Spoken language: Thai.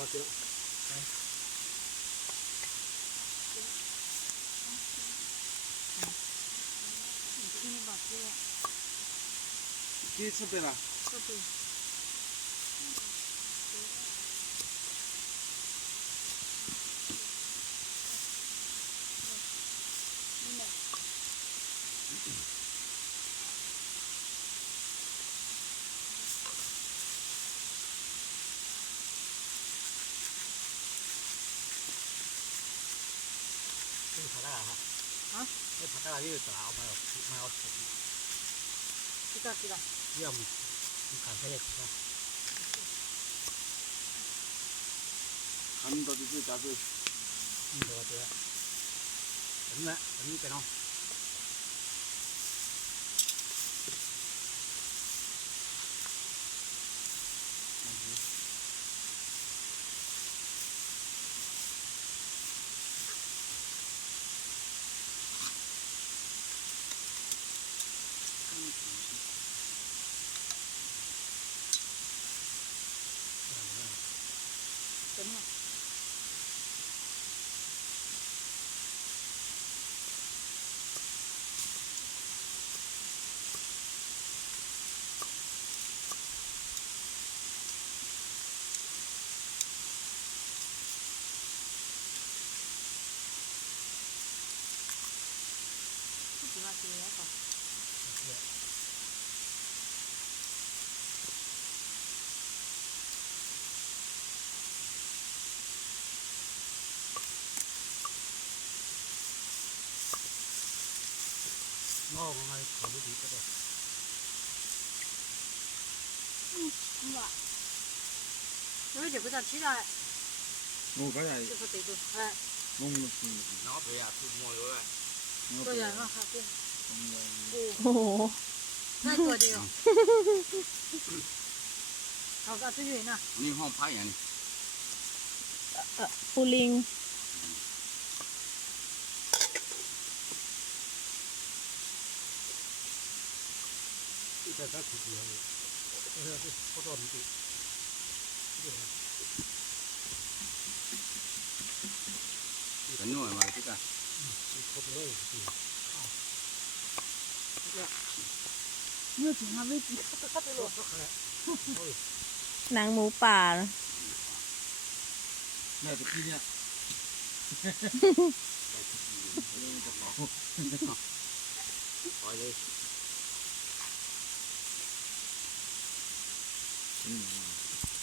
พอเจอกี่สิบละผักกาดฮะไอ้ผักกาดที่ตลาดเอามาเอาที่ก็ที่ละเยี่ยมมันขาดเล็กนะขันตัวที่จะซื้อตัวอันนี้แหละอันนี้เป็นเอาเป็นไงที่ว่าซื้อแล้วก่อนงอกไงขอดูดีก็ได้哇，因为这个叫起来，我刚才这个对头，哎，弄了然后对呀，涂抹了哎。对呀，那还对，โอ้โห 那多的哟，好个最远呢，你好拍呀你。ปูลิง这个咱出去了，这个是好多米的，真的嘛这个。好多了，这个，没有经常没几，他对了，หนังหมูป่า 那是今年。好嘞。嗯。